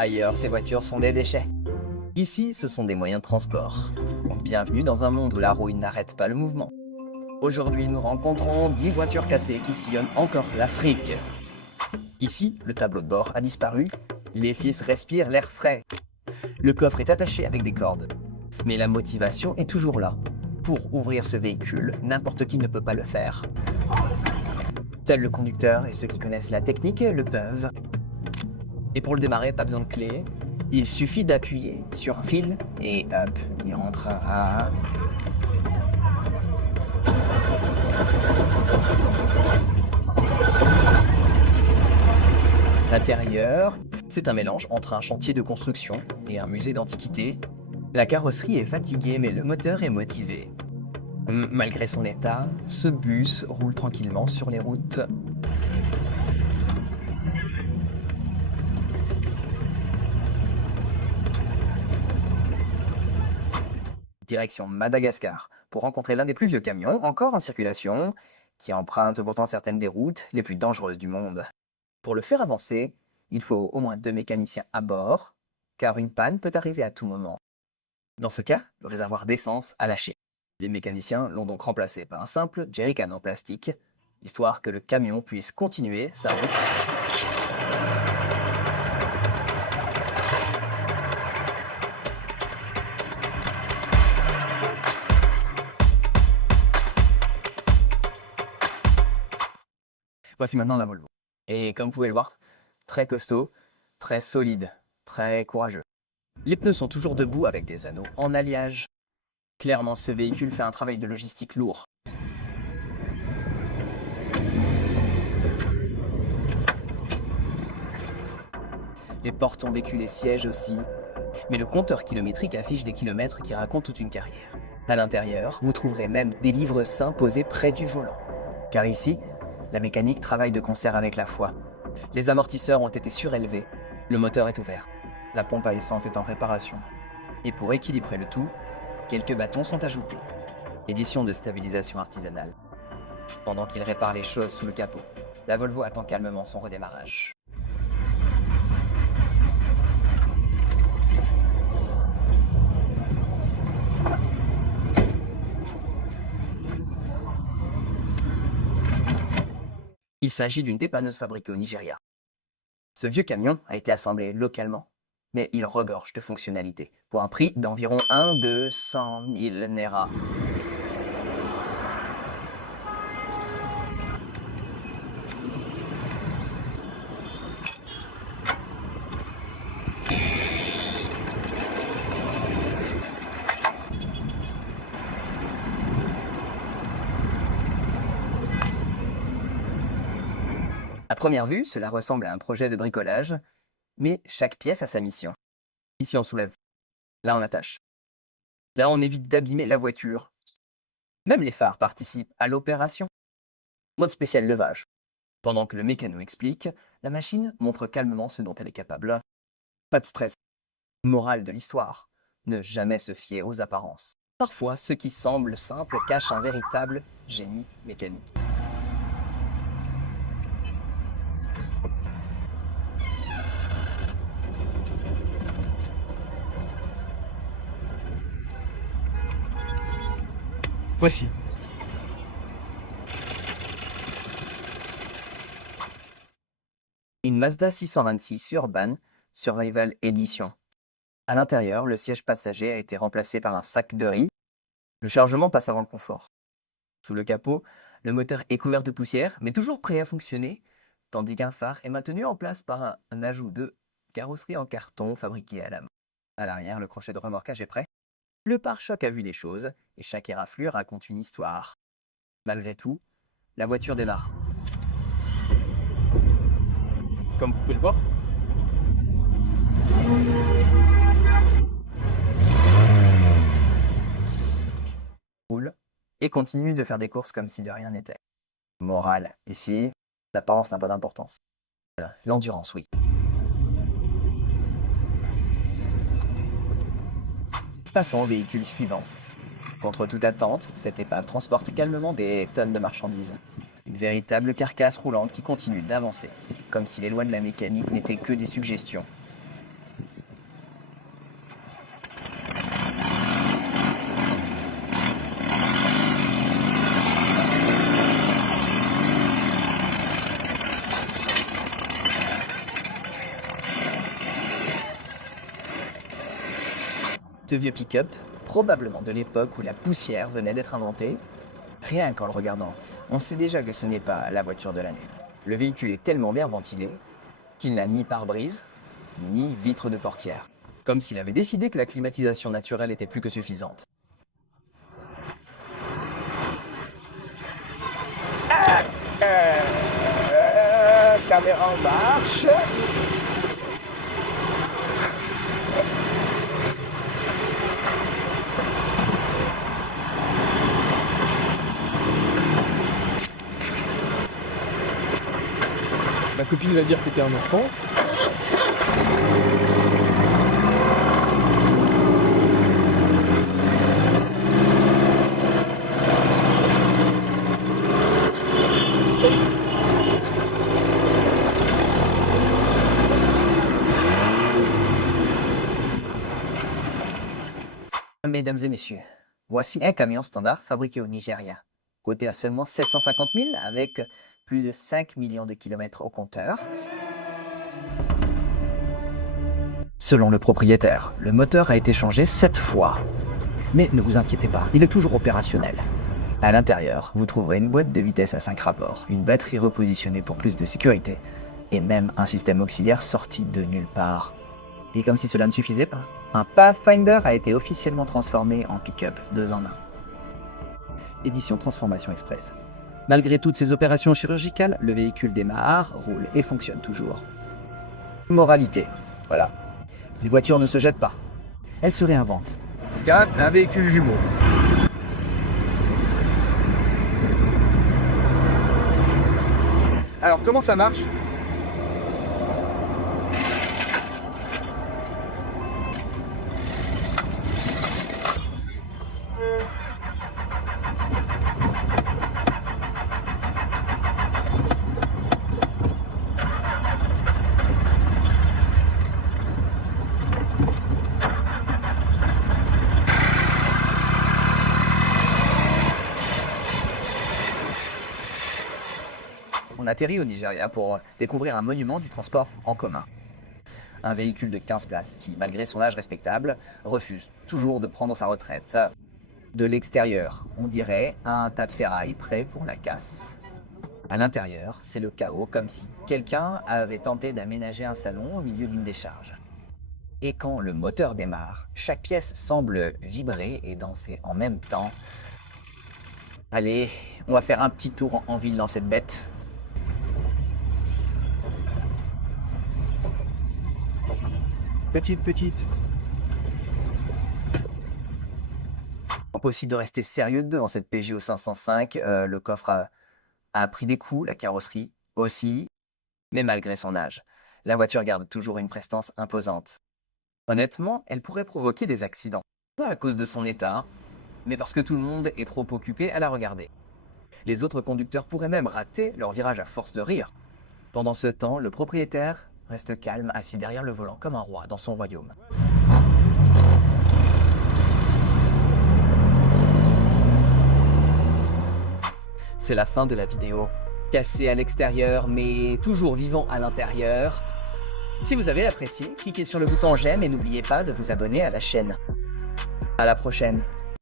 Ailleurs, ces voitures sont des déchets. Ici, ce sont des moyens de transport. Bienvenue dans un monde où la rouille n'arrête pas le mouvement. Aujourd'hui, nous rencontrons 10 voitures cassées qui sillonnent encore l'Afrique. Ici, le tableau de bord a disparu. Les fils respirent l'air frais. Le coffre est attaché avec des cordes. Mais la motivation est toujours là. Pour ouvrir ce véhicule, n'importe qui ne peut pas le faire. Seul le conducteur et ceux qui connaissent la technique le peuvent. Et pour le démarrer, pas besoin de clé. Il suffit d'appuyer sur un fil et hop, il rentrera. L'intérieur, c'est un mélange entre un chantier de construction et un musée d'antiquité. La carrosserie est fatiguée, mais le moteur est motivé. Malgré son état, ce bus roule tranquillement sur les routes. Direction Madagascar, pour rencontrer l'un des plus vieux camions encore en circulation, qui emprunte pourtant certaines des routes les plus dangereuses du monde. Pour le faire avancer, il faut au moins 2 mécaniciens à bord, car une panne peut arriver à tout moment. Dans ce cas, le réservoir d'essence a lâché. Les mécaniciens l'ont donc remplacé par un simple jerrycan en plastique, histoire que le camion puisse continuer sa route. Voici maintenant la Volvo. Et comme vous pouvez le voir, très costaud, très solide, très courageux. Les pneus sont toujours debout avec des anneaux en alliage. Clairement, ce véhicule fait un travail de logistique lourd. Les portes ont vécu les sièges aussi. Mais le compteur kilométrique affiche des kilomètres qui racontent toute une carrière. À l'intérieur, vous trouverez même des livres saints posés près du volant. Car ici, la mécanique travaille de concert avec la foi. Les amortisseurs ont été surélevés. Le moteur est ouvert. La pompe à essence est en réparation. Et pour équilibrer le tout, quelques bâtons sont ajoutés. Édition de stabilisation artisanale. Pendant qu'il répare les choses sous le capot, la Volvo attend calmement son redémarrage. Il s'agit d'une dépanneuse fabriquée au Nigeria. Ce vieux camion a été assemblé localement, mais il regorge de fonctionnalités, pour un prix d'environ 200 000 Naira. À première vue, cela ressemble à un projet de bricolage, mais chaque pièce a sa mission. Ici on soulève, là on attache, là on évite d'abîmer la voiture. Même les phares participent à l'opération. Mode spécial levage. Pendant que le mécano explique, la machine montre calmement ce dont elle est capable. Pas de stress. Morale de l'histoire, ne jamais se fier aux apparences. Parfois, ce qui semble simple cache un véritable génie mécanique. Voici. Une Mazda 626 Urban Survival Edition. À l'intérieur, le siège passager a été remplacé par un sac de riz. Le chargement passe avant le confort. Sous le capot, le moteur est couvert de poussière, mais toujours prêt à fonctionner, tandis qu'un phare est maintenu en place par un ajout de carrosserie en carton fabriqué à la main. À l'arrière, le crochet de remorquage est prêt. Le pare-choc a vu des choses, et chaque éraflure raconte une histoire. Malgré tout, la voiture démarre. Comme vous pouvez le voir, roule et continue de faire des courses comme si de rien n'était. Morale, ici, l'apparence n'a pas d'importance. Voilà, l'endurance, oui. Passons au véhicule suivant. Contre toute attente, cette épave transporte calmement des tonnes de marchandises. Une véritable carcasse roulante qui continue d'avancer, comme si les lois de la mécanique n'étaient que des suggestions. Ce vieux pick-up, probablement de l'époque où la poussière venait d'être inventée, rien qu'en le regardant, on sait déjà que ce n'est pas la voiture de l'année. Le véhicule est tellement bien ventilé qu'il n'a ni pare-brise, ni vitre de portière. Comme s'il avait décidé que la climatisation naturelle était plus que suffisante. Caméra en marche. Ma copine va dire que t'es un enfant. Mesdames et messieurs, voici un camion standard fabriqué au Nigeria, coté à seulement 750 000 avec plus de 5 millions de kilomètres au compteur. Selon le propriétaire, le moteur a été changé 7 fois. Mais ne vous inquiétez pas, il est toujours opérationnel. À l'intérieur, vous trouverez une boîte de vitesse à 5 rapports, une batterie repositionnée pour plus de sécurité, et même un système auxiliaire sorti de nulle part. Et comme si cela ne suffisait pas, un Pathfinder a été officiellement transformé en pick-up 2 en 1. Édition Transformation Express. Malgré toutes ces opérations chirurgicales, le véhicule démarre, roule et fonctionne toujours. Moralité, voilà. Les voitures ne se jettent pas. Elles se réinventent. Car un véhicule jumeau. Alors comment ça marche? On atterrit au Nigeria pour découvrir un monument du transport en commun. Un véhicule de 15 places qui, malgré son âge respectable, refuse toujours de prendre sa retraite. De l'extérieur, on dirait un tas de ferraille prêt pour la casse. À l'intérieur, c'est le chaos, comme si quelqu'un avait tenté d'aménager un salon au milieu d'une décharge. Et quand le moteur démarre, chaque pièce semble vibrer et danser en même temps. Allez, on va faire un petit tour en ville dans cette bête. Petite. Impossible de rester sérieux devant cette Peugeot 505. Le coffre a pris des coups, la carrosserie aussi. Mais malgré son âge, la voiture garde toujours une prestance imposante. Honnêtement, elle pourrait provoquer des accidents. Pas à cause de son état, mais parce que tout le monde est trop occupé à la regarder. Les autres conducteurs pourraient même rater leur virage à force de rire. Pendant ce temps, le propriétaire reste calme, assis derrière le volant comme un roi dans son royaume. C'est la fin de la vidéo. Cassé à l'extérieur, mais toujours vivant à l'intérieur. Si vous avez apprécié, cliquez sur le bouton j'aime et n'oubliez pas de vous abonner à la chaîne. À la prochaine.